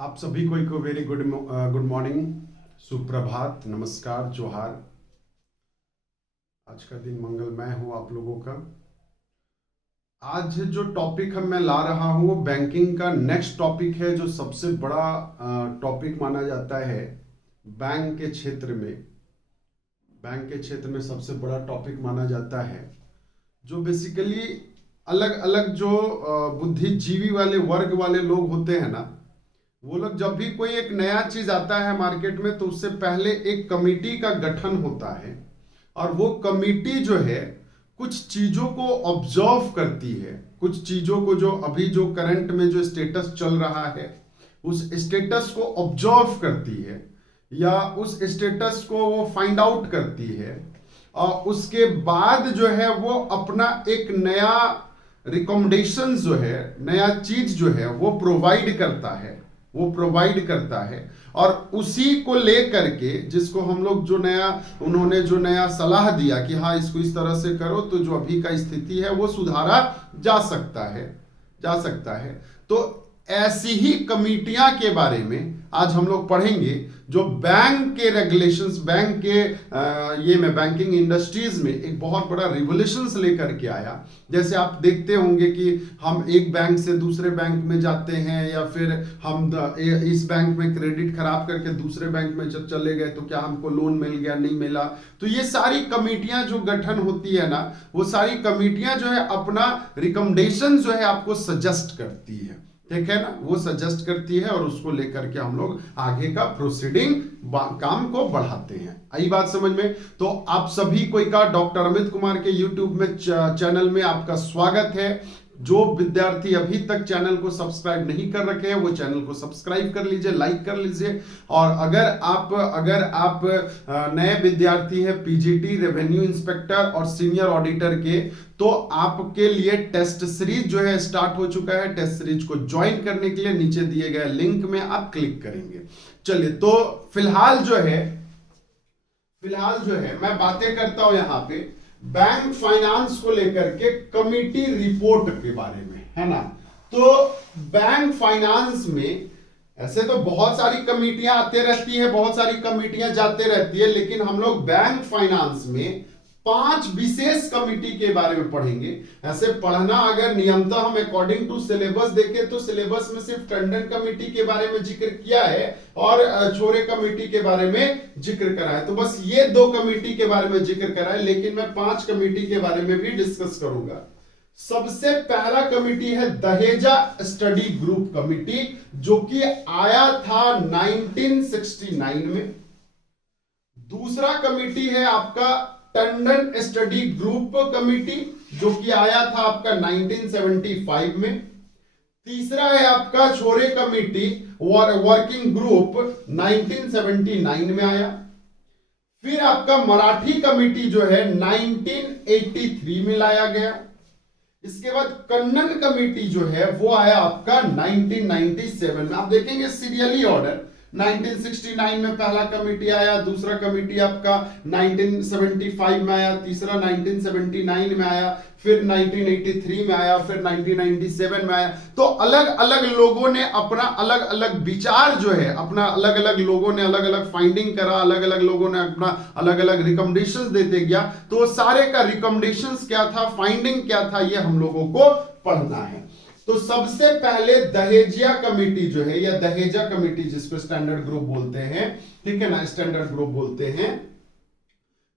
आप सभी को वेरी गुड मॉर्निंग, सुप्रभात, नमस्कार, जोहार। आज का दिन मंगलमय हो आप लोगों का। आज जो टॉपिक मैं ला रहा हूँ वो बैंकिंग का नेक्स्ट टॉपिक है, जो सबसे बड़ा टॉपिक माना जाता है बैंक के क्षेत्र में। बैंक के क्षेत्र में सबसे बड़ा टॉपिक माना जाता है, जो बेसिकली अलग अलग जो बुद्धिजीवी वाले वर्ग वाले लोग होते हैं ना, वो लोग जब भी कोई एक नया चीज आता है मार्केट में तो उससे पहले एक कमिटी का गठन होता है, और वो कमिटी जो है कुछ चीजों को ऑब्जर्व करती है, कुछ चीजों को जो अभी जो करंट में जो स्टेटस चल रहा है उस स्टेटस को ऑब्जर्व करती है, या उस स्टेटस को वो फाइंड आउट करती है, और उसके बाद जो है वो अपना एक नया रिकमेंडेशन जो है, नया चीज जो है वो प्रोवाइड करता है। और उसी को लेकर के जिसको हम लोग उन्होंने जो नया सलाह दिया कि हाँ इसको इस तरह से करो तो जो अभी का स्थिति है वो सुधारा जा सकता है। तो ऐसी ही कमिटियां के बारे में आज हम लोग पढ़ेंगे, जो बैंक के रेगुलेशंस, बैंक के बैंकिंग इंडस्ट्रीज में एक बहुत बड़ा रिवोल्यूशंस लेकर के आया। जैसे आप देखते होंगे कि हम एक बैंक से दूसरे बैंक में जाते हैं, या फिर हम इस बैंक में क्रेडिट खराब करके दूसरे बैंक में जब चले गए तो क्या हमको लोन मिल गया, नहीं मिला। तो ये सारी कमिटियां जो गठन होती है ना, वो सारी कमिटियां जो है अपना रिकमेंडेशन जो है आपको सजेस्ट करती है, ठीक है ना, वो सजेस्ट करती है, और उसको लेकर के हम लोग आगे का प्रोसीडिंग काम को बढ़ाते हैं। आई बात समझ में? तो आप सभी को का डॉक्टर अमित कुमार के यूट्यूब में चैनल में आपका स्वागत है। जो विद्यार्थी अभी तक चैनल को सब्सक्राइब नहीं कर रखे हैं वो चैनल को सब्सक्राइब कर लीजिए, लाइक कर लीजिए। और अगर आप नए विद्यार्थी हैं पीजीटी, रेवेन्यू इंस्पेक्टर और सीनियर ऑडिटर के, तो आपके लिए टेस्ट सीरीज जो है स्टार्ट हो चुका है। टेस्ट सीरीज को ज्वाइन करने के लिए नीचे दिए गए लिंक में आप क्लिक करेंगे। चलिए, तो फिलहाल जो है मैं बातें करता हूं यहां पे बैंक फाइनेंस को लेकर के कमिटी रिपोर्ट के बारे में, है ना। तो बैंक फाइनेंस में ऐसे तो बहुत सारी कमिटियां आते रहती है, बहुत सारी कमिटियां जाते रहती है, लेकिन हम लोग बैंक फाइनेंस में 5 विशेष कमिटी के बारे में पढ़ेंगे। ऐसे पढ़ना अगर नियमतः हम अकॉर्डिंग टू सिलेबस देखें तो सिलेबस में सिर्फ टंडन कमेटी के बारे में जिक्र किया है और छोरे कमेटी के बारे में जिक्र करा है। तो बस ये 2 कमेटी के बारे में जिक्र करा है, लेकिन मैं 5 कमेटी के बारे में भी डिस्कस करूंगा। सबसे पहला कमेटी है दहेजा स्टडी ग्रुप कमेटी, जो कि आया था 1969 में। दूसरा कमेटी है आपका टंडन स्टडी ग्रुप कमेटी, जो कि आया था आपका 1975 में। तीसरा है आपका छोरे कमेटी वर्किंग ग्रुप 1979 में आया। फिर आपका मराठी कमेटी जो है 1983 में लाया गया। इसके बाद कन्नन कमेटी जो है वो आया आपका 1997 में। आप देखेंगे सीरियली ऑर्डर, 1969 में पहला कमेटी आया, दूसरा कमेटी आपका 1975 में आया, तीसरा 1979 में आया, फिर 1983 में आया, फिर 1997 में आया। तो अलग अलग लोगों ने अपना अलग अलग विचार जो है, अपना अलग अलग लोगों ने अलग अलग फाइंडिंग करा, अलग अलग लोगों ने अपना अलग अलग रिकमेंडेशंस देते गया। तो सारे का रिकमेंडेशंस क्या था, फाइंडिंग क्या था, ये हम लोगों को पढ़ना है। तो सबसे पहले दहेजिया कमेटी जो है, या दहेजा कमेटी जिसको स्टैंडर्ड ग्रुप बोलते हैं, ठीक है ना, स्टैंडर्ड ग्रुप बोलते हैं।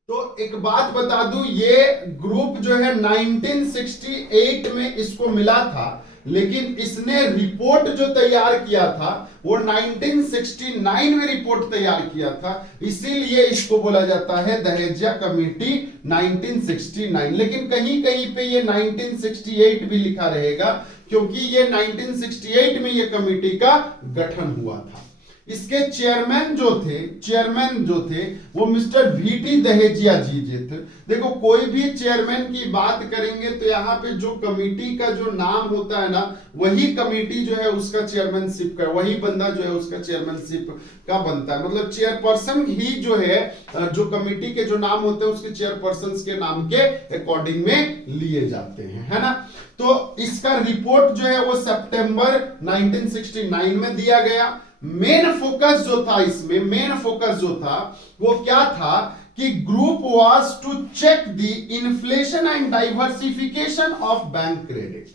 तो एक बात बता दूं, ये ग्रुप जो है 1968 में इसको मिला था, लेकिन इसने रिपोर्ट जो तैयार किया था वो 1969 में रिपोर्ट तैयार किया था, इसीलिए इसको बोला जाता है दहेजिया कमेटी 1969। लेकिन कहीं कहीं पे ये 1968 भी लिखा रहेगा, क्योंकि ये 1968 में ये कमेटी का गठन हुआ था। इसके चेयरमैन जो थे वो मिस्टर वीटी दहेजिया जी थे। देखो, कोई भी चेयरमैन की बात करेंगे तो यहाँ पे जो कमेटी का जो नाम होता है ना, वही कमेटी जो है उसका चेयरमैनशिप का, वही बंदा जो है उसका चेयरमैनशिप का बनता है। मतलब चेयरपर्सन ही जो है, जो कमेटी के जो नाम होते हैं उसके चेयरपर्सन के नाम के अकॉर्डिंग में लिए जाते हैं, है ना। तो इसका रिपोर्ट जो है वो सितंबर 1969 में दिया गया। मेन फोकस जो था इसमें, मेन फोकस जो था वो क्या था कि group was to check the inflation and diversification of bank credit.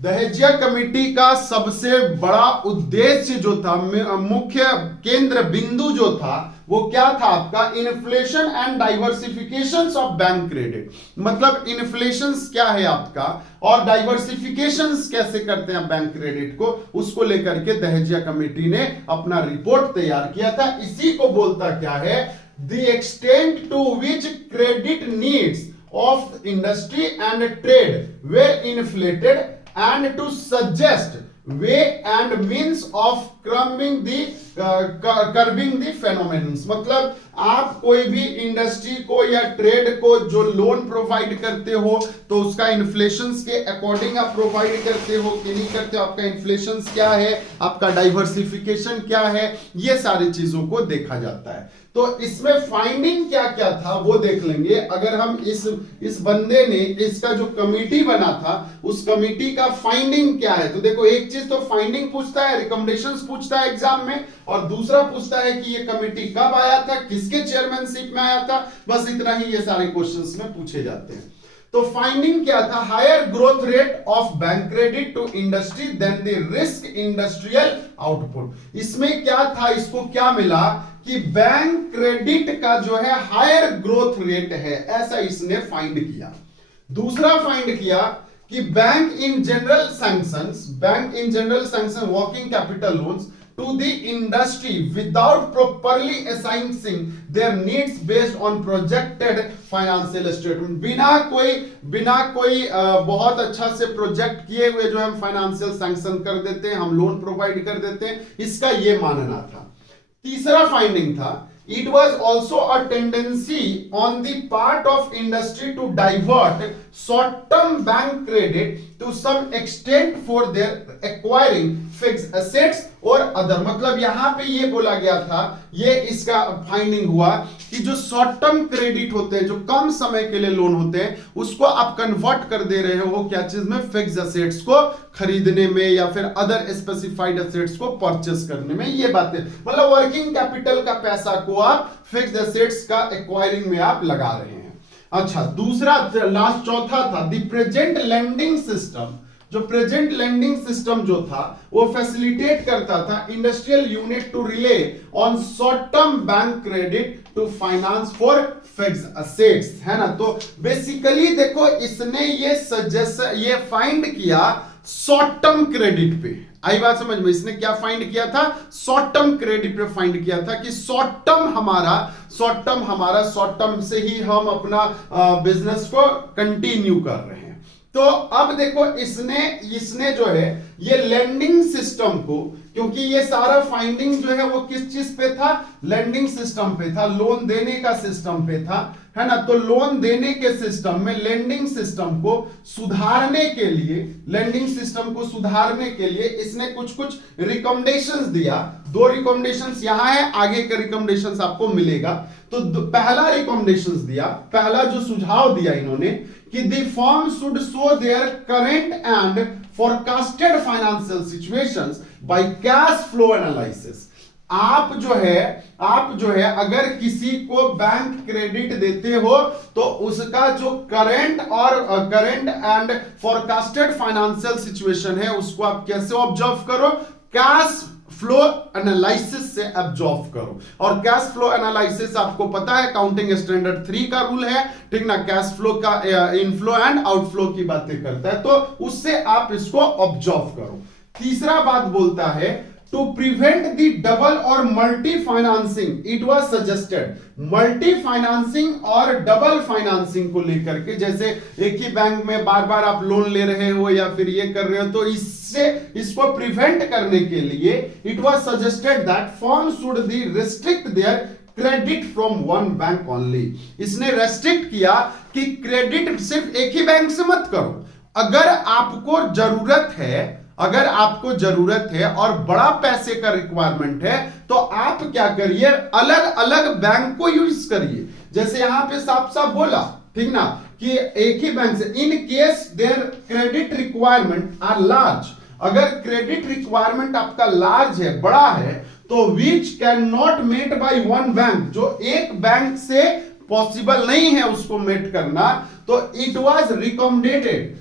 Dehejia committee का सबसे बड़ा उद्देश्य जो था, मुख्य केंद्र बिंदु जो था, वो क्या था आपका, inflation and diversification of bank credit. मतलब इन्फ्लेशन क्या है आपका और डाइवर्सिफिकेशन कैसे करते हैं बैंक क्रेडिट को, उसको लेकर के दहेजिया कमेटी ने अपना रिपोर्ट तैयार किया था। इसी को बोलता क्या है, the extent to which credit needs of industry and trade were inflated and to suggest way and means of curbing the phenomenon। मतलब आप कोई भी इंडस्ट्री को या ट्रेड को जो लोन प्रोवाइड करते हो तो उसका इन्फ्लेशन के अकॉर्डिंग आप प्रोवाइड करते हो कि नहीं करते हो, आपका इन्फ्लेशन क्या है, आपका डाइवर्सिफिकेशन क्या है, ये सारी चीजों को देखा जाता है। तो इसमें फाइंडिंग क्या क्या था वो देख लेंगे। अगर हम इस बंदे ने, इसका जो कमिटी बना था उस कमिटी का फाइंडिंग क्या है, तो देखो एक चीज तो फाइंडिंग पूछता है, रिकमेंडेशंस पूछता है एग्जाम में, और दूसरा पूछता है कि ये कमिटी कब आया था, किसके चेयरमैनशिप में आया था। बस इतना ही ये सारे क्वेश्चंस में पूछे जाते हैं। तो फाइंडिंग क्या था, higher growth rate of bank credit to industry than the risk industrial output. इसमें क्या था, इसको क्या मिला कि बैंक क्रेडिट का जो है हायर ग्रोथ रेट है, ऐसा इसने फाइंड किया। दूसरा फाइंड किया कि bank in general sanction working capital loans to the industry without properly assigning their needs based on projected financial statement। बिना कोई बहुत अच्छा से प्रोजेक्ट किए हुए जो हम फाइनेंशियल सैंक्शन कर देते हैं, हम लोन प्रोवाइड कर देते हैं, इसका ये मानना था। तीसरा फाइंडिंग था, it was also a tendency on the part of industry to divert short-term bank credit to some extent for their acquiring fixed assets और अदर। मतलब यहां पे ये बोला गया था, ये इसका फाइंडिंग हुआ कि जो शॉर्ट टर्म क्रेडिट होते हैं, जो कम समय के लिए लोन होते हैं, उसको आप कन्वर्ट कर दे रहे हो क्या चीज में, फिक्स्ड एसेट्स को खरीदने में या फिर अदर स्पेसिफाइड एसेट्स को परचेस करने में। ये बातें मतलब वर्किंग कैपिटल का पैसा को आप फिक्स्ड एसेट्स का एक्वायरिंग में आप लगा रहे हैं। अच्छा, दूसरा लास्ट चौथा था द प्रेजेंट लेंडिंग सिस्टम। जो प्रेजेंट लेंडिंग सिस्टम जो था वो फैसिलिटेट करता था industrial unit to rely on short term bank credit to finance for fixed assets, है ना। तो बेसिकली देखो इसने ये फाइंड किया शॉर्ट टर्म क्रेडिट पे। आई बात समझ में, इसने क्या फाइंड किया था, शॉर्ट टर्म क्रेडिट पे फाइंड किया था कि शॉर्ट टर्म से ही हम अपना बिजनेस को कंटिन्यू कर रहे हैं। तो अब देखो इसने जो है ये लेंडिंग सिस्टम को, क्योंकि ये सारा फाइंडिंग जो है वो किस चीज पे था, लेंडिंग सिस्टम पे था, लोन देने का सिस्टम पे था, है ना। तो लोन देने के सिस्टम में लेंडिंग सिस्टम को सुधारने के लिए इसने कुछ रिकमेंडेशंस दिया। 2 रिकमेंडेशंस यहां है, आगे के रिकमेंडेशंस आपको मिलेगा। तो पहला रिकमेंडेशंस दिया, पहला जो सुझाव दिया इन्होंने कि the firm should show their current and forecasted financial situations by cash flow analysis. आप जो है अगर किसी को बैंक क्रेडिट देते हो तो उसका जो current and forecasted financial situation है उसको आप कैसे ऑब्जर्व करो, कैश फ्लो एनालिसिस से ऑब्जर्व करो। और कैश फ्लो एनालिसिस आपको पता है अकाउंटिंग स्टैंडर्ड 3 का रूल है, ठीक ना। कैश फ्लो का इनफ्लो एंड आउटफ्लो की बातें करता है, तो उससे आप इसको ऑब्जर्व करो। तीसरा बात बोलता है टू प्रिवेंट द डबल और multi financing, it was suggested multi financing और डबल फाइनेंसिंग को लेकर के, जैसे एक ही बैंक में बार बार आप लोन ले रहे हो या फिर ये कर रहे हो, तो इसको प्रिवेंट करने के लिए it was suggested that firm should be restrict there credit from one bank only. इसने रेस्ट्रिक्ट किया कि क्रेडिट सिर्फ एक ही बैंक से मत करो। अगर आपको जरूरत है और बड़ा पैसे का रिक्वायरमेंट है तो आप क्या करिए, अलग अलग बैंक को यूज करिए। जैसे यहां पे साफ साफ बोला, ठीक ना, कि एक ही बैंक से in case their credit requirement are large. अगर क्रेडिट रिक्वायरमेंट आपका लार्ज है, बड़ा है, तो which can not met by one bank, जो एक बैंक से पॉसिबल नहीं है उसको मेट करना, तो इट वाज रिकमेंडेड,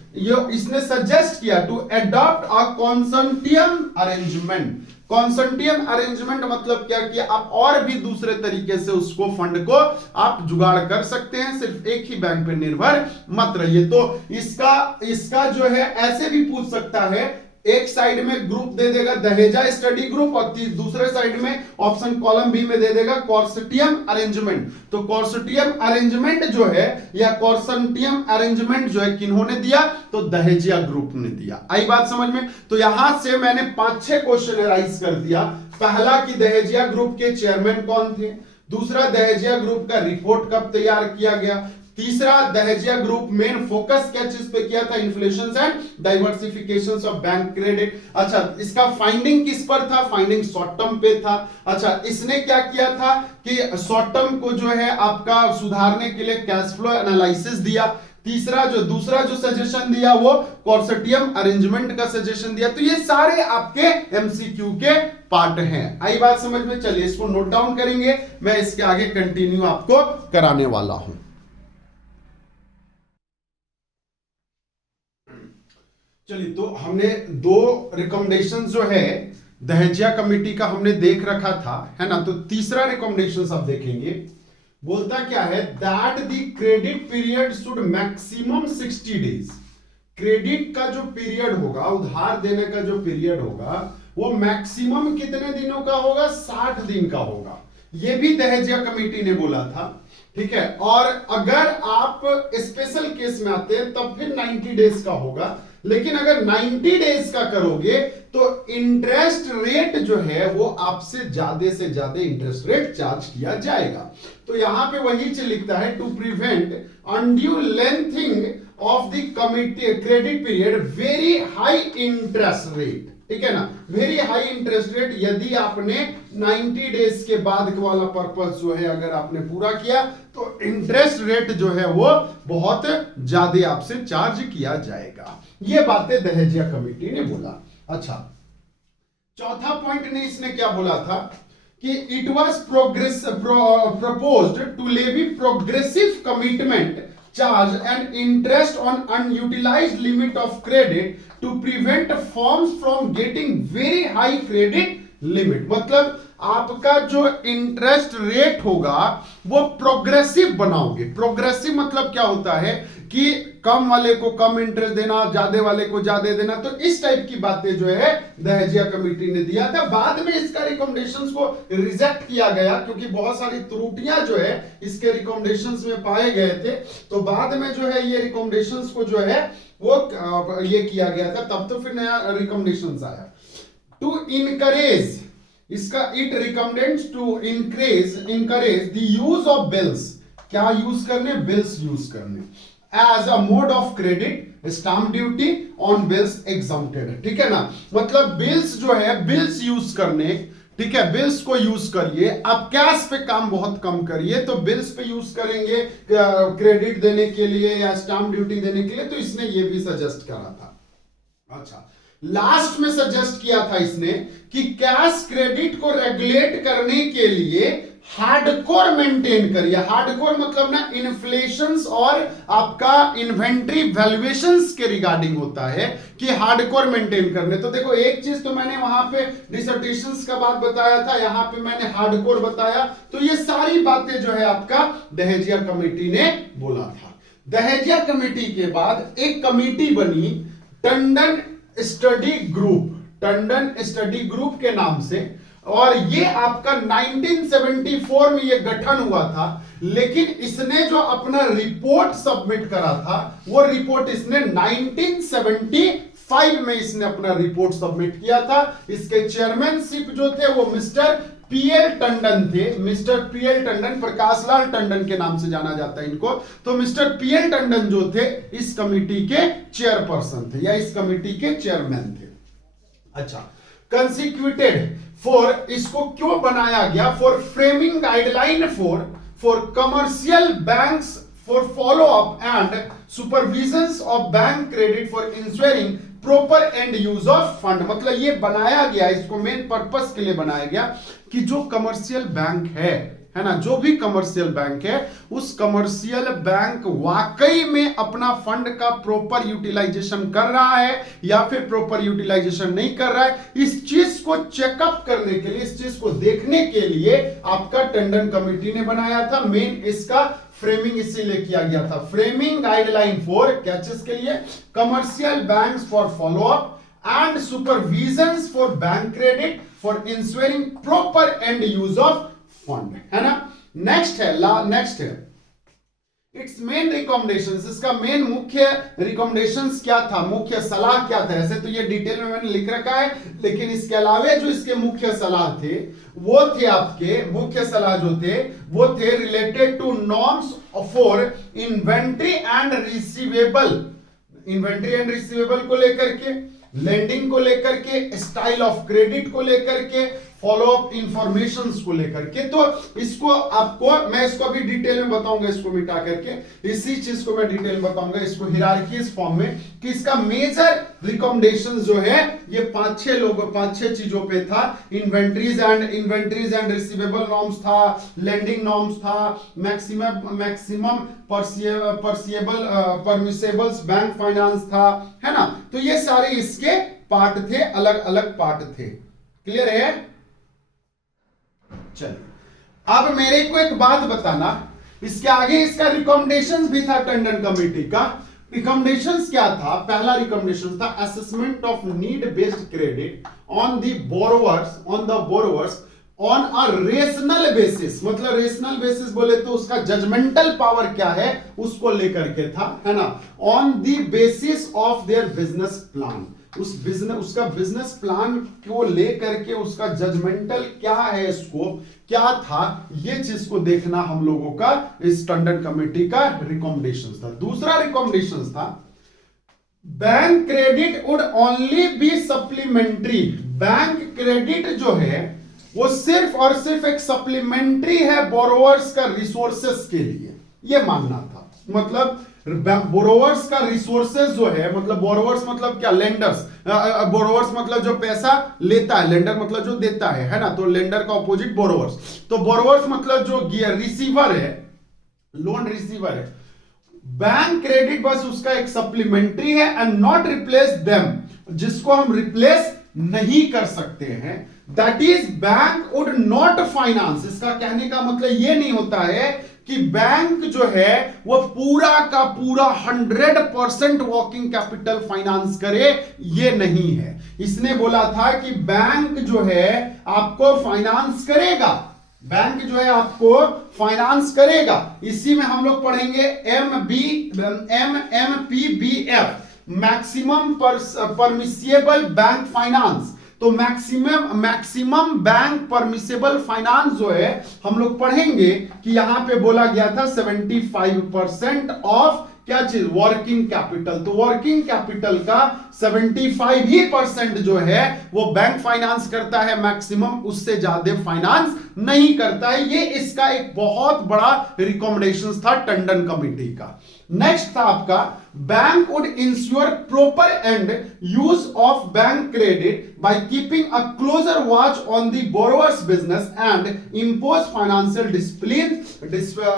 इसने सजेस्ट किया to adopt a consortium arrangement. Consortium arrangement मतलब क्या कि आप और भी दूसरे तरीके से उसको फंड को आप जुगाड़ कर सकते हैं, सिर्फ एक ही बैंक पे निर्भर मत रहिए। तो इसका जो है ऐसे भी पूछ सकता है, एक साइड में ग्रुप दे देगा दहेजा स्टडी ग्रुप और दूसरे साइड में ऑप्शन कॉलम बी में दे देगा कंसोर्टियम अरेंजमेंट। तो कंसोर्टियम अरेंजमेंट जो है या कंसोर्टियम अरेंजमेंट जो है किन्होंने दिया, तो दहेजिया ग्रुप ने दिया। आई बात समझ में? तो यहां से मैंने 5-6 क्वेश्चन राइज कर दिया। पहला कि दहेजिया ग्रुप के चेयरमैन कौन थे, दूसरा दहेजिया ग्रुप का रिपोर्ट कब तैयार किया गया, तीसरा दहेजिया ग्रुप मेन फोकस क्या चीज पे किया था, inflation and diversification of bank credit. अच्छा, इसका फाइंडिंग किस पर था, फाइंडिंग शॉर्ट टर्म पे था। अच्छा, इसने क्या किया था कि शॉर्ट टर्म को जो है आपका सुधारने के लिए कैश फ्लो एनालिसिस दिया। दूसरा जो सजेशन दिया वो कंसोर्टियम अरेंजमेंट का सजेशन दिया। तो ये सारे आपके एमसीक्यू के पार्ट हैं। आई बात समझ में? चलिए इसको नोट डाउन करेंगे, मैं इसके आगे कंटिन्यू आपको कराने वाला हूं। चलिए, तो हमने 2 रिकमेंडेशन जो है दहेजिया कमेटी का हमने देख रखा था, है ना। तो तीसरा रिकमेंडेशन आप देखेंगे, बोलता क्या है, that the credit period should maximum 60 days. Credit का जो पीरियड होगा, उधार देने का जो पीरियड होगा, वो मैक्सिमम कितने दिनों का होगा, 60 दिन का होगा। ये भी दहेजिया कमेटी ने बोला था, ठीक है। और अगर आप स्पेशल केस में आते हैं तब फिर 90 डेज का होगा, लेकिन अगर 90 डेज का करोगे तो इंटरेस्ट रेट जो है वो आपसे ज्यादा से ज्यादा इंटरेस्ट रेट चार्ज किया जाएगा। तो यहां पे वही चीज लिखता है, to prevent undue lengthening of the committee credit period very high interest rate, ठीक है ना, वेरी हाई इंटरेस्ट रेट। यदि आपने 90 डेज के बाद वाला पर्पस जो है अगर आपने पूरा किया तो इंटरेस्ट रेट जो है वो बहुत ज्यादा आपसे चार्ज किया जाएगा। ये बातें दहेजिया कमेटी ने बोला। अच्छा, चौथा पॉइंट ने इसने क्या बोला था कि it was proposed to levy progressive commitment charge and interest on unutilized limit of credit to prevent firms from getting very high credit limit। मतलब आपका जो इंटरेस्ट रेट होगा वो प्रोग्रेसिव बनाओगे। प्रोग्रेसिव मतलब क्या होता है कि कम वाले को कम इंटरेस्ट देना, ज्यादा वाले को ज्यादा देना। तो इस टाइप की बातें जो है दहेजिया कमेटी ने दिया था। बाद में इसका रिकमेंडेशंस को रिजेक्ट किया गया क्योंकि बहुत सारी त्रुटियां जो है इसके रिकमेंडेशंस में पाए गए थे। तो बाद में जो है ये रिकमेंडेशंस को जो है वो ये किया गया था, तब तो फिर नया रिकमेंडेशंस आया। टू इनकरेज, इसका it recommends to encourage the use of bills. क्या यूज करने, बिल्स यूज करने as a mode of credit, stamp duty on bills exempted, ठीक है ना। मतलब बिल्स जो है, बिल्स यूज करने, ठीक है, बिल्स को यूज करिए। आप कैश पे काम बहुत कम करिए, तो बिल्स पे यूज करेंगे क्रेडिट देने के लिए या स्टाम्प ड्यूटी देने के लिए। तो इसने ये भी सजेस्ट करा था। अच्छा, लास्ट में सजेस्ट किया था इसने कि कैश क्रेडिट को रेगुलेट करने के लिए हार्डकोर मेंटेन करिए। हार्डकोर मतलब ना इन्फ्लेशंस और आपका इन्वेंट्री वैल्यूएशंस के रिगार्डिंग होता है कि हार्डकोर मेंटेन करने। तो देखो, एक चीज तो मैंने वहां पे डिसर्टेशंस का बात बताया था, यहां पे मैंने हार्डकोर बताया। तो ये सारी बातें जो है आपका दहेजिया कमेटी ने बोला था। दहेजिया कमेटी के बाद एक कमेटी बनी Tandon study group, Tandon study group के नाम से, और ये आपका 1974 में ये गठन हुआ था। लेकिन इसने जो अपना रिपोर्ट सबमिट करा था वो रिपोर्ट इसने 1975 में इसने अपना रिपोर्ट सबमिट किया था। इसके चेयरमैनशिप जो थे वो मिस्टर पीएल टंडन थे। मिस्टर पीएल टंडन, प्रकाश लाल टंडन के नाम से जाना जाता है इनको। तो मिस्टर पीएल टंडन जो थे इस कमेटी के चेयरपर्सन थे या इस कमेटी के चेयरमैन थे। अच्छा, कंसिक्यूटेड फॉर, इसको क्यों बनाया गया, for framing guideline for commercial banks for follow up and supervision of bank credit for ensuring proper and use of fund, मतलब ये बनाया गया, इसको मेन पर्पस के लिए बनाया गया कि जो कमर्शियल बैंक है ना, जो भी कमर्शियल बैंक है, उस कमर्शियल बैंक वाकई में अपना फंड का प्रॉपर यूटिलाइजेशन कर रहा है या फिर प्रॉपर यूटिलाइजेशन नहीं कर रहा है, इस चीज को चेकअप करने के लिए, इस चीज को देखने के लिए आपका टंडन कमेटी ने बनाया था। मेन इसका फ्रेमिंग इसीलिए किया गया था, फ्रेमिंग गाइडलाइन फॉर क्या चीज के लिए, commercial banks for follow up and supervision for bank credit for ensuring proper and use of fund, है ना। नेक्स्ट है इट्स मेन रिकमेंडेशंस, इसका मेन मुख्य रिकमेंडेशंस क्या था, मुख्य सलाह क्या था। ऐसे तो ये डिटेल में मैंने लिख रखा है, लेकिन इसके अलावा जो इसके मुख्य सलाह थे वो थे, आपके मुख्य सलाह जो थे वो थे related to norms for inventory and receivable, inventory and receivable को लेकर के, लेंडिंग को लेकर के, स्टाइल ऑफ क्रेडिट को लेकर के, फॉलो अप इंफॉर्मेशन को लेकर के। तो इसको आपको मैं इसको अभी डिटेल में बताऊंगा, इसको मिटा करके इसी चीज को मैं डिटेल में बताऊंगा, इसको हिरार्कीज फॉर्म में, कि इसका मेजर रिकमेंडेशन जो है ये 5-6 चीजों पे था। इन्वेंट्रीज एंड रिसीवेबल नॉर्म्स था, लेंडिंग नॉर्म्स था, मैक्सिमम परमिसेबल बैंक फाइनेंस था, है ना। तो ये सारे इसके पार्ट थे, अलग अलग पार्ट थे। क्लियर है? चलिए अब मेरे को एक बात बताना, इसके आगे इसका रिकमेंडेशंस भी था टंडन कमेटी का। रिकमेंडेशंस क्या था? पहला रिकमेंडेशन था assessment of need based credit on the borrowers on a rational basis, मतलब रेशनल बेसिस बोले तो उसका जजमेंटल पावर क्या है उसको लेकर के था, है ना। On the basis of their business plan, उसका बिजनेस प्लान को लेकर के उसका जजमेंटल क्या है, स्कोप क्या था, ये चीज को देखना हम लोगों का इस टंडन कमेटी का रिकमेंडेशन था। दूसरा रिकमेंडेशन था bank credit would only be supplementary, bank credit जो है वो सिर्फ और सिर्फ एक सप्लीमेंट्री है बोरोवर्स का रिसोर्सेस के लिए, ये मानना था। मतलब बोरोवर्स का रिसोर्सेज जो है, मतलब बोरोवर्स मतलब क्या, लेंडर्स, बोरोवर्स मतलब जो पैसा लेता है, लेंडर मतलब जो देता है ना, तो लेंडर का ऑपोजिट बोरोवर्स। तो बोरोवर्स मतलब जो रिसीवर है, लोन रिसीवर है। बैंक क्रेडिट बस उसका एक सप्लीमेंट्री है एंड नॉट रिप्लेस देम, जिसको हम रिप्लेस नहीं कर सकते हैं। That is bank would not finance, इसका कहने का मतलब यह नहीं होता है कि बैंक जो है वो पूरा का पूरा 100% वर्किंग कैपिटल फाइनेंस करे, ये नहीं है। इसने बोला था कि बैंक जो है आपको फाइनेंस करेगा, बैंक जो है आपको फाइनेंस करेगा। इसी में हम लोग पढ़ेंगे MPBF, maximum permissible bank finance. तो मैक्सिमम बैंक परमिसेबल फाइनेंस जो है हम लोग पढ़ेंगे कि यहां पे बोला गया था 75% ऑफ क्या चीज, वर्किंग कैपिटल। तो वर्किंग कैपिटल का 75% जो है वो बैंक फाइनेंस करता है, मैक्सिमम उससे ज्यादा फाइनेंस नहीं करता है। ये इसका एक बहुत बड़ा रिकमेंडेशन था टंडन कमेटी का। नेक्स्ट था आपका bank would ensure proper and use of bank credit by keeping a closer watch on the borrowers business and impose financial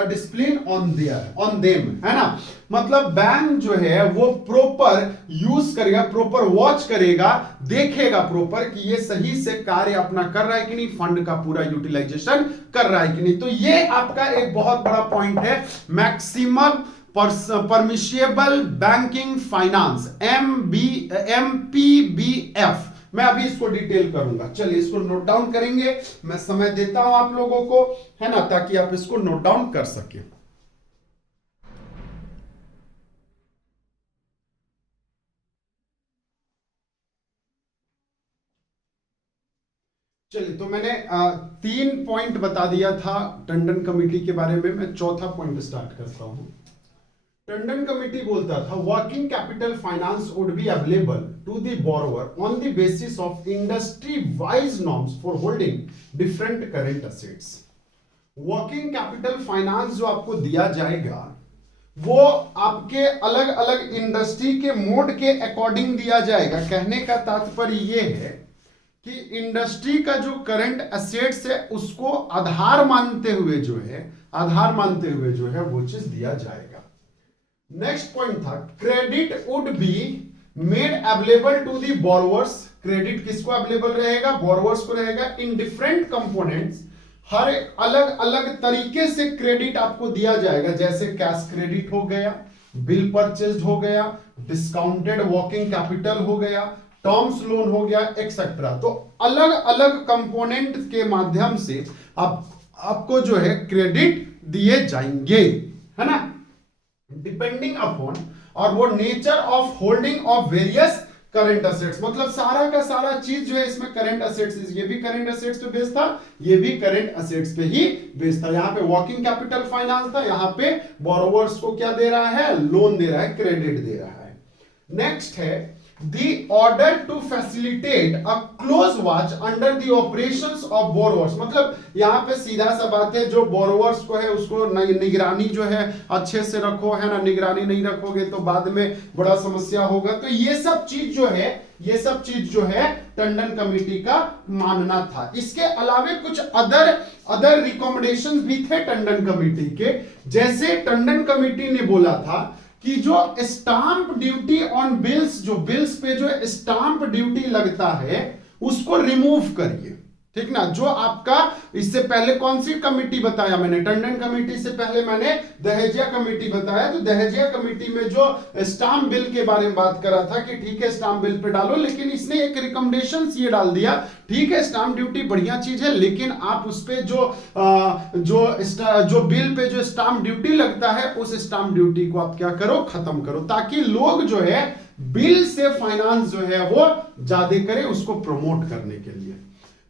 discipline on them, है ना। मतलब बैंक जो है वो प्रॉपर यूज करेगा, प्रॉपर वॉच करेगा, देखेगा प्रॉपर कि ये सही से कार्य अपना कर रहा है कि नहीं, फंड का पूरा यूटिलाइजेशन कर रहा है कि नहीं। तो ये आपका एक बहुत बड़ा पॉइंट है, मैक्सिमम परमिशिएबल बैंकिंग फाइनेंस, MPBF। मैं अभी इसको डिटेल करूंगा, चलिए इसको नोट डाउन करेंगे। मैं समय देता हूं आप लोगों को, है ना, ताकि आप इसको नोट डाउन कर सके। चलिए, तो मैंने 3 पॉइंट बता दिया था टंडन कमेटी के बारे में। मैं चौथा पॉइंट स्टार्ट करता हूं। टंडन कमेटी बोलता था working capital finance would be available to the borrower on the basis of industry wise norms for holding different current assets. Working capital finance जो आपको दिया जाएगा वो आपके अलग अलग इंडस्ट्री के मोड के अकॉर्डिंग दिया जाएगा। कहने का तात्पर्य ये है कि इंडस्ट्री का जो करंट एसेट्स है उसको आधार मानते हुए जो है वो चीज दिया जाएगा। नेक्स्ट पॉइंट था credit would be made available to the borrowers. Credit किसको अवेलेबल रहेगा? बोरोवर्स को रहेगा। इन डिफरेंट कंपोनेंट्स, हर अलग अलग तरीके से क्रेडिट आपको दिया जाएगा, जैसे कैश क्रेडिट हो गया, बिल परचेज्ड हो गया, डिस्काउंटेड वर्किंग कैपिटल हो गया, टर्म्स लोन हो गया, एक्सेट्रा। तो अलग अलग कंपोनेंट के माध्यम से आपको जो है क्रेडिट दिए जाएंगे, है ना, डिपेंडिंग अपॉन, और वो nature of holding of various current assets. मतलब सारा का सारा चीज जो है इसमें करंट असेट्स, ये भी करंट असेट्स पे बेस्ड था, ये भी करंट असेट्स पे ही बेस्ड था। यहाँ पे वर्किंग कैपिटल फाइनेंस था, यहाँ पे बोरोवर्स को क्या दे रहा है? लोन दे रहा है, क्रेडिट दे रहा है। नेक्स्ट है the order to facilitate a close watch under the operations of borrowers। मतलब यहाँ पे सीधा सा बात है, जो borrowers को है उसको निगरानी जो है अच्छे से रखो, है ना, निगरानी नहीं रखोगे तो बाद में बड़ा समस्या होगा। तो ये सब चीज जो है टंडन कमेटी का मानना था। इसके अलावे कुछ अदर रिकमेंडेशंस भी थे टंडन कमेटी के। जैसे टंडन कमेटी ने बोला था कि जो स्टाम्प ड्यूटी ऑन बिल्स, जो बिल्स पे जो स्टाम्प ड्यूटी लगता है उसको रिमूव करिए, ठीक ना। जो आपका इससे पहले कौन सी कमेटी बताया मैंने? टंडन कमेटी से पहले मैंने दहेजिया कमेटी बताया। तो दहेजिया कमेटी में जो स्टाम्प बिल के बारे में बात करा था कि ठीक है स्टाम्प बिल पे डालो, लेकिन इसने एक रिकमेंडेशन ये डाल दिया, ठीक है स्टाम्प ड्यूटी बढ़िया चीज है, लेकिन आप उस पे जो बिल पे जो स्टाम्प ड्यूटी लगता है उस स्टाम्प ड्यूटी को आप क्या करो? खत्म करो, ताकि लोग जो है बिल से फाइनेंस जो है वो ज्यादा करे, उसको प्रमोट करने के लिए।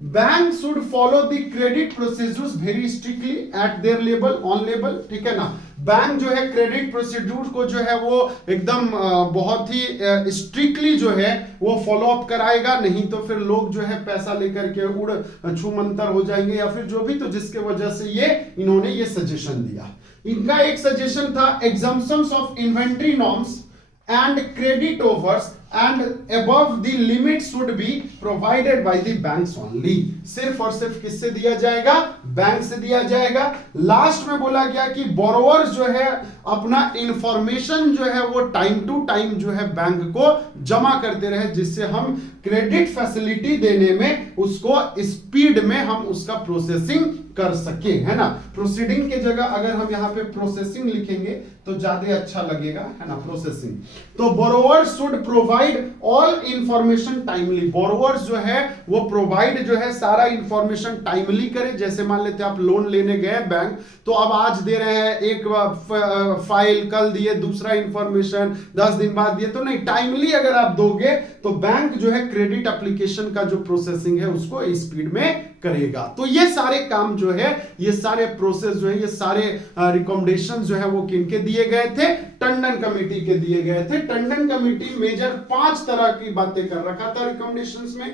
Bank should follow the credit procedures very strictly eight their level, on level, ठीक है ना। बैंक जो है क्रेडिट प्रोसीड्यूर को जो है वो एकदम बहुत ही स्ट्रिक्टली जो है वो फॉलो अप कराएगा, नहीं तो फिर लोग जो है पैसा लेकर के उड़ छूमंतर हो जाएंगे या फिर जो भी, तो जिसके वजह से इन्होंने ये सजेशन दिया। इनका एक सजेशन था exemptions of inventory norms and credit offers and above the limit should be provided by the banks only। सिर्फ और सिर्फ किससे दिया जाएगा? बैंक से दिया जाएगा। लास्ट में बोला गया कि बोरोवर जो है अपना इंफॉर्मेशन जो है वो टाइम टू टाइम जो है बैंक को जमा करते रहे, जिससे हम क्रेडिट फैसिलिटी देने में उसको स्पीड में हम उसका प्रोसेसिंग कर सके, है ना। प्रोसीडिंग के जगह अगर हम यहाँ पे प्रोसेसिंग लिखेंगे तो ज्यादा अच्छा लगेगा, है ना, प्रोसेसिंग। तो borrower should provide all information timely. Borrowers जो है वो प्रोवाइड जो है सारा इंफॉर्मेशन टाइमली करे। जैसे मान लेते आप लोन लेने गए बैंक, तो अब आज दे रहे हैं एक फाइल, कल दिए दूसरा इंफॉर्मेशन, 10 दिन बाद दिए, तो नहीं, टाइमली अगर आप दोगे तो बैंक जो है क्रेडिट एप्लीकेशन का जो प्रोसेसिंग है उसको स्पीड में करेगा। तो ये सारे काम जो है, ये सारे प्रोसेस जो है, ये सारे रिकमेंडेशन जो है वो किनके दिए गए थे? टंडन कमेटी के दिए गए थे। टंडन कमेटी मेजर 5 तरह की बातें कर रखा था रिकमेंडेशंस में।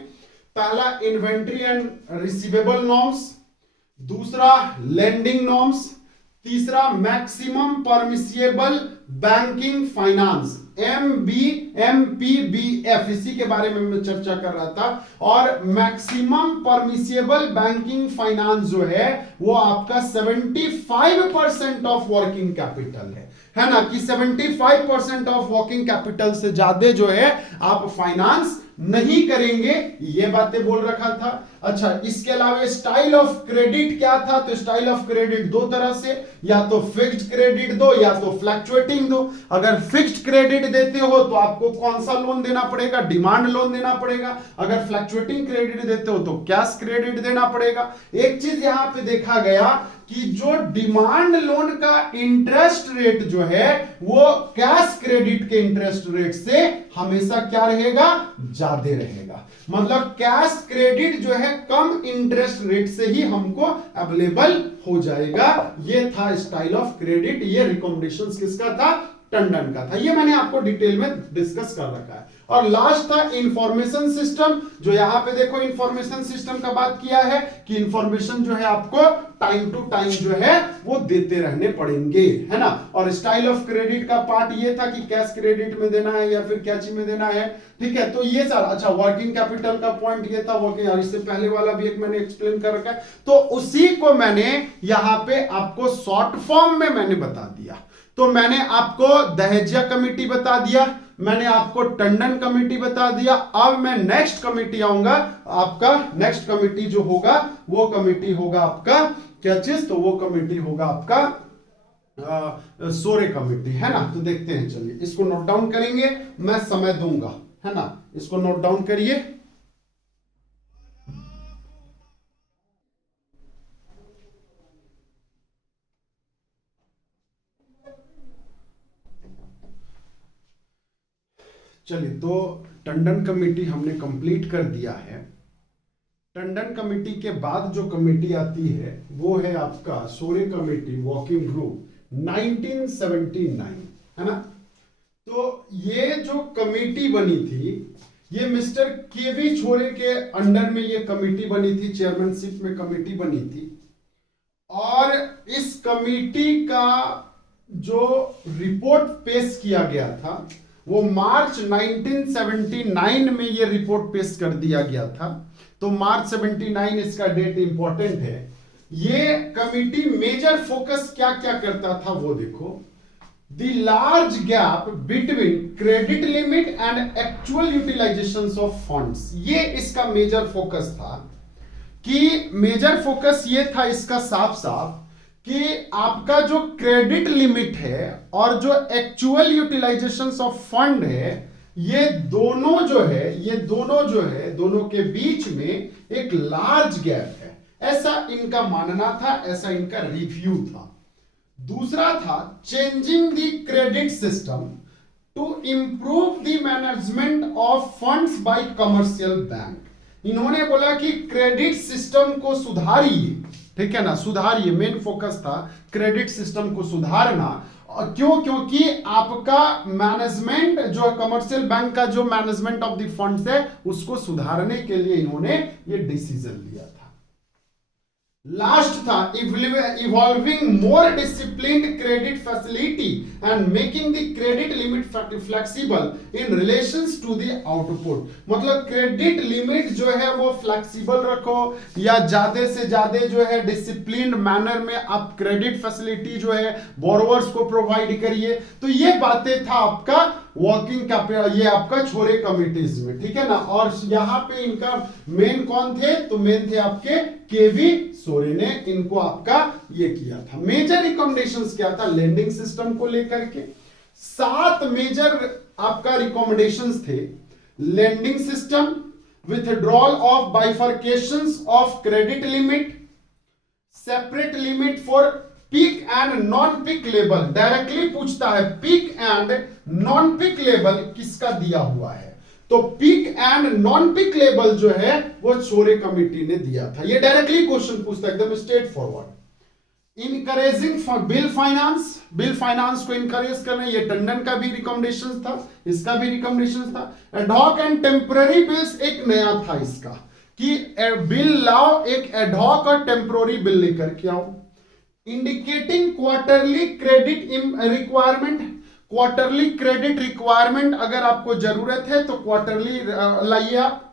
पहला इन्वेंट्री एंड रिसीवेबल नॉर्म्स, दूसरा लेंडिंग नॉर्म्स, तीसरा maximum permissible banking finance, MPBF, इसी के बारे में मैं चर्चा कर रहा था। और मैक्सिमम परमिसिबल बैंकिंग फाइनेंस जो है वो आपका 75% ऑफ वर्किंग कैपिटल है ना, कि 75% ऑफ वर्किंग कैपिटल से ज्यादा जो है आप फाइनेंस नहीं करेंगे, ये बातें बोल रखा था। अच्छा, इसके अलावा स्टाइल ऑफ क्रेडिट क्या था? तो स्टाइल ऑफ क्रेडिट 2 तरह से, या तो फिक्स्ड क्रेडिट दो या तो फ्लक्चुएटिंग दो। अगर फिक्स्ड क्रेडिट देते हो तो आपको कौन सा लोन देना पड़ेगा? डिमांड लोन देना पड़ेगा। अगर फ्लक्चुएटिंग क्रेडिट देते हो तो कैश क्रेडिट देना पड़ेगा। एक चीज यहां पे देखा गया कि जो डिमांड लोन का इंटरेस्ट रेट जो है वो कैश क्रेडिट के इंटरेस्ट रेट से हमेशा क्या रहेगा? ज्यादा रहेगा। मतलब कैश क्रेडिट जो है कम इंटरेस्ट रेट से ही हमको अवेलेबल हो जाएगा। ये था स्टाइल ऑफ क्रेडिट। ये रिकमेंडेशंस किसका था? टंडन का था। ये मैंने आपको डिटेल में डिस्कस कर रखा है। और लास्ट था इंफॉर्मेशन सिस्टम, जो यहां पे देखो इंफॉर्मेशन सिस्टम का बात किया है कि इंफॉर्मेशन जो है आपको टाइम टू टाइम जो है वो देते रहने पड़ेंगे, है ना। और स्टाइल ऑफ क्रेडिट का पार्ट ये था कि कैश क्रेडिट में देना है या फिर क्या चीज में देना है, ठीक है। तो ये सारा, अच्छा वर्किंग कैपिटल का पॉइंट ये था, वर्किंग, और इससे पहले वाला भी एक मैंने एक्सप्लेन कर रखा है। तो उसी को मैंने यहां पे आपको शॉर्ट फॉर्म में मैंने बता दिया। तो मैंने आपको दहेजिया कमेटी बता दिया, मैंने आपको टंडन कमेटी बता दिया। अब मैं नेक्स्ट कमेटी आऊंगा, आपका नेक्स्ट कमेटी जो होगा वो कमेटी होगा आपका क्या चीज, तो वो कमेटी होगा आपका सोरे कमेटी, है ना। तो देखते हैं, चलिए इसको नोट डाउन करेंगे, मैं समय दूंगा, है ना। इसको नोट डाउन करिए। चलिए, तो टंडन कमेटी हमने कंप्लीट कर दिया है। टंडन कमेटी के बाद जो कमेटी आती है वो है आपका सोरे कमेटी वर्किंग ग्रुप 1979, है ना। तो ये जो कमेटी बनी थी, ये मिस्टर केवी छोरे के अंडर में ये कमेटी बनी थी, चेयरमैनशिप में कमेटी बनी थी। और इस कमेटी का जो रिपोर्ट पेश किया गया था वो मार्च 1979 में ये रिपोर्ट पेश कर दिया गया था। तो मार्च 79 इसका डेट इंपॉर्टेंट है। ये कमिटी मेजर फोकस क्या क्या करता था वो देखो। The large gap between credit limit and actual utilization of funds, ये इसका मेजर फोकस था। कि मेजर फोकस ये था इसका साफ साफ कि आपका जो क्रेडिट लिमिट है और जो एक्चुअल यूटिलाइजेशन ऑफ फंड है, ये दोनों जो है दोनों के बीच में एक लार्ज गैप है, ऐसा इनका मानना था, ऐसा इनका रिव्यू था। दूसरा था changing the credit system to improve the management of funds by commercial bank. इन्होंने बोला कि क्रेडिट सिस्टम को सुधारिए, ठीक है ना, सुधारिए। मेन फोकस था क्रेडिट सिस्टम को सुधारना। क्यों? क्योंकि आपका मैनेजमेंट जो कमर्शियल बैंक का जो मैनेजमेंट ऑफ द फंड्स है उसको सुधारने के लिए इन्होंने ये डिसीजन लिया था। लास्ट था evolving more disciplined credit facility and making the credit limit flexible in relations to the output. मतलब क्रेडिट लिमिट जो है वो फ्लेक्सिबल रखो, या ज्यादा से ज्यादा जो है डिसिप्लिन्ड मैनर में आप क्रेडिट फैसिलिटी जो है बोरोवर्स को प्रोवाइड करिए। तो ये बातें था आपका वर्किंग कैपिटल, ये आपका छोरे कमिटीज में, ठीक है ना। और यहां पे इनका मेन कौन थे, तो मेन थे आपके केवी सोरे ने इनको आपका ये किया था। मेजर रिकमेंडेशंस क्या था लेंडिंग सिस्टम को लेकर के? 7 मेजर आपका रिकमेंडेशंस थे। Lending system, withdrawal of bifurcations of credit limit, separate limit for peak and non peak level. Directly पूछता है peak and non peak level किसका दिया हुआ है, तो peak and non peak level जो है वो छोरे कमेटी ने दिया था। ये डायरेक्टली क्वेश्चन पूछता है, एकदम straight forward. Encouraging for bill finance, bill finance को इनकरेज करना, ये टंडन का भी रिकमेंडेशन था, इसका भी रिकमेंडेशन था। एडहॉक एंड टेम्पररी बिल्स एक नया था इसका, कि बिल लाओ, एक एडहॉक और टेम्पररी बिल लेकर के आओ। Indicating quarterly credit requirement, quarterly credit requirement अगर आपको जरूरत है तो क्वार्टरली लाइए आप।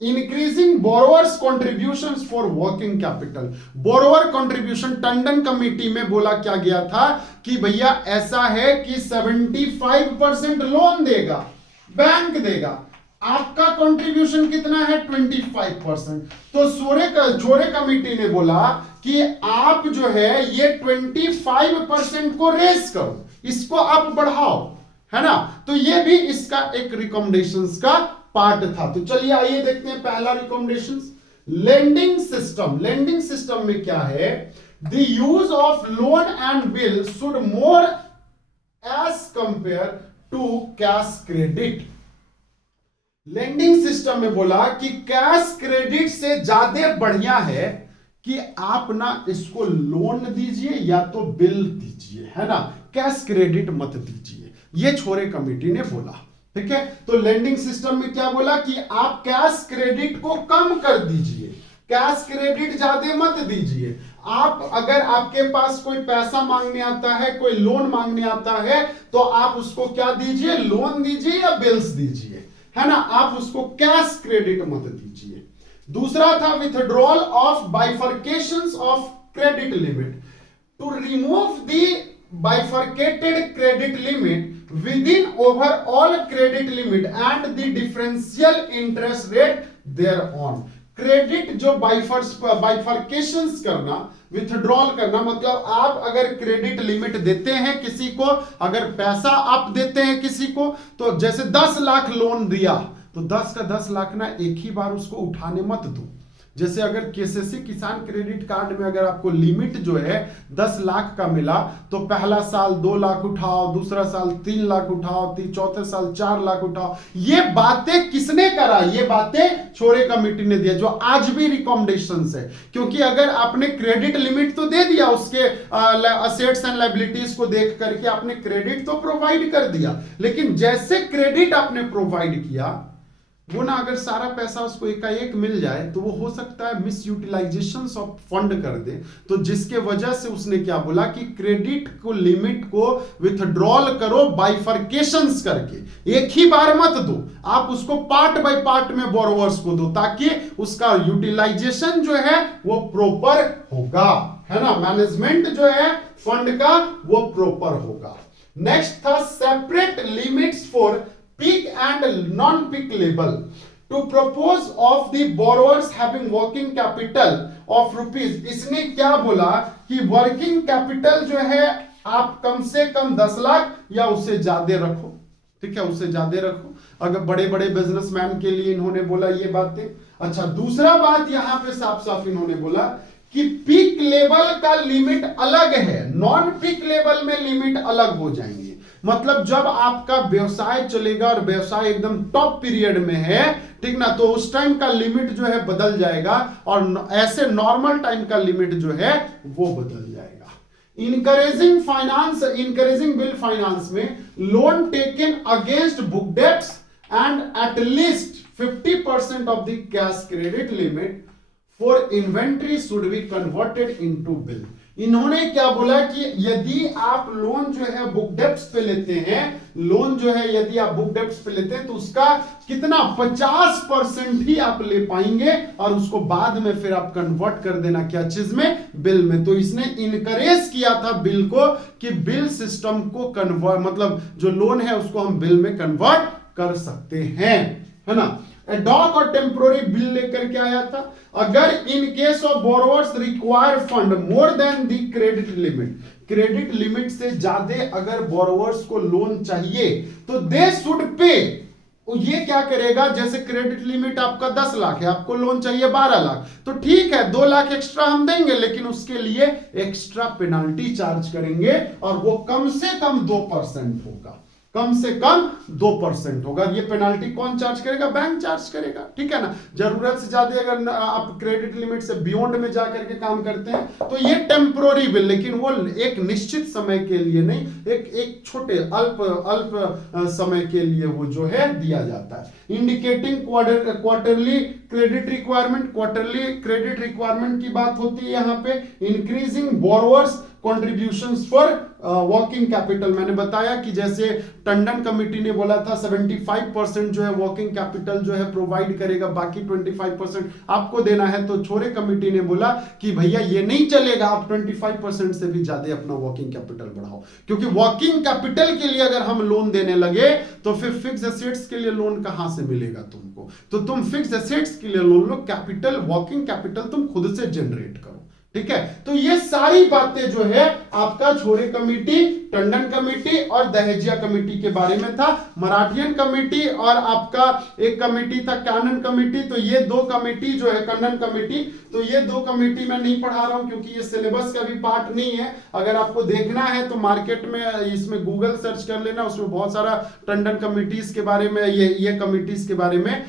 Increasing borrowers contributions for working capital, borrower contribution Tandon committee में बोला क्या गया था कि भैया ऐसा है कि 75% लोन देगा, बैंक देगा, आपका कंट्रीब्यूशन कितना है 25%। तो छोरे कमेटी ने बोला कि आप जो है ये 25% को रेस करो, इसको आप बढ़ाओ, है ना। तो ये भी इसका एक रिकमेंडेशंस का पार्ट था। तो चलिए आइए देखते हैं पहला recommendations, lending system. Lending system में क्या है, the use of loan and bill should more as compare to cash credit. Lending system में बोला कि कैश क्रेडिट से ज्यादा बढ़िया है कि आप ना इसको लोन दीजिए या तो बिल दीजिए, है ना, कैश क्रेडिट मत दीजिए। ये छोरे कमेटी ने बोला। ठीक है, तो लेंडिंग सिस्टम में क्या बोला कि आप कैश क्रेडिट को कम कर दीजिए, कैश क्रेडिट ज्यादा मत दीजिए। आप अगर आपके पास कोई पैसा मांगने आता है, कोई लोन मांगने आता है, तो आप उसको क्या दीजिए, लोन दीजिए या बिल्स दीजिए, है ना, आप उसको कैश क्रेडिट मत दीजिए। दूसरा था withdrawal of bifurcations of credit limit, to remove the bifurcated credit limit within overall credit limit and the differential interest rate thereon। Credit जो बाइफर्केशंस करना, विथड्रॉल करना, मतलब आप अगर क्रेडिट लिमिट देते हैं किसी को, अगर पैसा आप देते हैं किसी को, तो जैसे 10 लाख लोन दिया तो 10 का 10 लाख ना एक ही बार उसको उठाने मत दो। जैसे अगर केसीसी किसान क्रेडिट कार्ड में अगर आपको लिमिट जो है 10 लाख का मिला, तो पहला साल 2 लाख उठाओ, दूसरा साल 3 लाख उठाओ, चौथे साल 4 लाख उठाओ। ये बातें किसने करा, ये बातें छोरे कमेटी ने दिया, जो आज भी रिकमेंडेशंस है। क्योंकि अगर आपने क्रेडिट लिमिट तो दे दिया, उसके असेट्स एंड लायबिलिटीज को देख करके आपने क्रेडिट तो प्रोवाइड कर दिया, लेकिन जैसे क्रेडिट आपने प्रोवाइड किया वो ना अगर सारा पैसा उसको एकाएक मिल जाए तो वो हो सकता है मिस यूटिलाइजेशन ऑफ फंड कर दे। तो जिसके वजह से उसने क्या बोला कि क्रेडिट को लिमिट को विथड्रॉल करो बाइफर्केशंस करके, एक ही बार मत दो, आप उसको पार्ट बाय पार्ट में बोरोवर्स को दो, ताकि उसका यूटिलाइजेशन जो है वो प्रॉपर होगा, है ना, मैनेजमेंट जो है फंड का वो प्रॉपर होगा। नेक्स्ट था separate limits for peak and non-peak level to propose of the borrowers having working capital of rupees। इसने क्या बोला कि वर्किंग कैपिटल जो है आप कम से कम 10 लाख या उससे ज्यादा रखो। ठीक है, उससे ज्यादा रखो। अगर बड़े बड़े बिजनेसमैन के लिए इन्होंने बोला ये बातें। अच्छा, दूसरा बात यहां पे साफ साफ इन्होंने बोला कि पीक लेवल का लिमिट अलग है, नॉन पीक लेवल में लिमिट अलग हो जाएंगे। मतलब जब आपका व्यवसाय चलेगा और व्यवसाय एकदम टॉप पीरियड में है, ठीक ना, तो उस टाइम का लिमिट जो है बदल जाएगा और ऐसे नॉर्मल टाइम का लिमिट जो है वो बदल जाएगा। Encouraging finance, encouraging bill finance में loan taken against book debts and at least 50% of the cash credit limit for inventory should be converted into bill. इन्होंने क्या बोला कि यदि आप लोन जो है बुक डेब्ट्स पे लेते हैं, लोन जो है यदि आप बुक डेब्ट्स पे लेते हैं तो उसका कितना 50% ही आप ले पाएंगे और उसको बाद में फिर आप कन्वर्ट कर देना क्या चीज में, बिल में। तो इसने इनकरेज किया था बिल को कि बिल सिस्टम को कन्वर्ट, मतलब जो लोन है उसको हम बिल में कन्वर्ट कर सकते हैं, है ना। एडॉक और टेम्पोररी बिल लेकर के आया था। अगर in case of borrowers require fund more than the credit limit, credit limit से ज्यादा अगर बोरोवर्स को लोन चाहिए तो दे शुड पे। ये क्या करेगा, जैसे क्रेडिट लिमिट आपका 10 लाख है, आपको लोन चाहिए 12 लाख, तो ठीक है 2 लाख एक्स्ट्रा हम देंगे, लेकिन उसके लिए एक्स्ट्रा पेनाल्टी चार्ज करेंगे और वो कम से कम 2% होगा, कम से कम 2% होगा। ये पेनाल्टी कौन चार्ज करेगा, बैंक चार्ज करेगा, ठीक है ना। जरूरत से ज्यादा अगर आप क्रेडिट लिमिट से बियॉन्ड में जाकर के काम करते हैं तो ये टेम्पोररी बिल, लेकिन वो एक निश्चित समय के लिए नहीं, एक छोटे अल्प समय के लिए वो जो है दिया जाता है। Indicating quarterly credit requirement, quarterly credit requirement की बात होती है यहाँ पे। Increasing borrowers contributions for working capital, मैंने बताया कि जैसे टंडन कमेटी ने बोला था 75% जो है वर्किंग कैपिटल जो है प्रोवाइड करेगा, बाकी 25% आपको देना है। तो छोरे कमेटी ने बोला कि भैया ये नहीं चलेगा, आप 25% से भी ज्यादा अपना वर्किंग कैपिटल बढ़ाओ, क्योंकि वर्किंग कैपिटल के लिए अगर हम लोन देने लगे तो फिर फिक्स एसेट्स के लिए लोन कहां से मिलेगा तुमको, तो तुम फिक्स एसेट्स के लिए लोन लो, कैपिटल वर्किंग कैपिटल तुम खुद से जनरेट करो, ठीक है। तो ये सारी बातें जो है आपका छोरे कमेटी, टंडन कमेटी और दहेजिया कमेटी के बारे में था। मराठियन कमेटी और आपका एक कमेटी था कैनन कमेटी, तो ये दो कमेटी जो है कन्नन कमेटी, तो ये दो कमेटी मैं नहीं पढ़ा रहा हूं क्योंकि ये सिलेबस का भी पार्ट नहीं है। अगर आपको देखना है तो मार्केट में इसमें गूगल सर्च कर लेना, उसमें बहुत सारा टंडन कमिटीज के बारे में, ये कमिटीज के बारे में,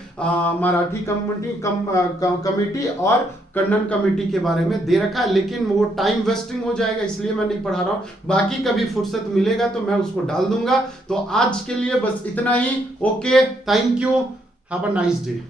मराठी कमेटी और कन्नन कमेटी के बारे में दे रखा है, लेकिन वो टाइम वेस्टिंग हो जाएगा इसलिए मैं नहीं पढ़ा रहा हूं। बाकी कभी फुर्सत मिलेगा तो मैं उसको डाल दूंगा। तो आज के लिए बस इतना ही। Okay, thank you, have a nice day.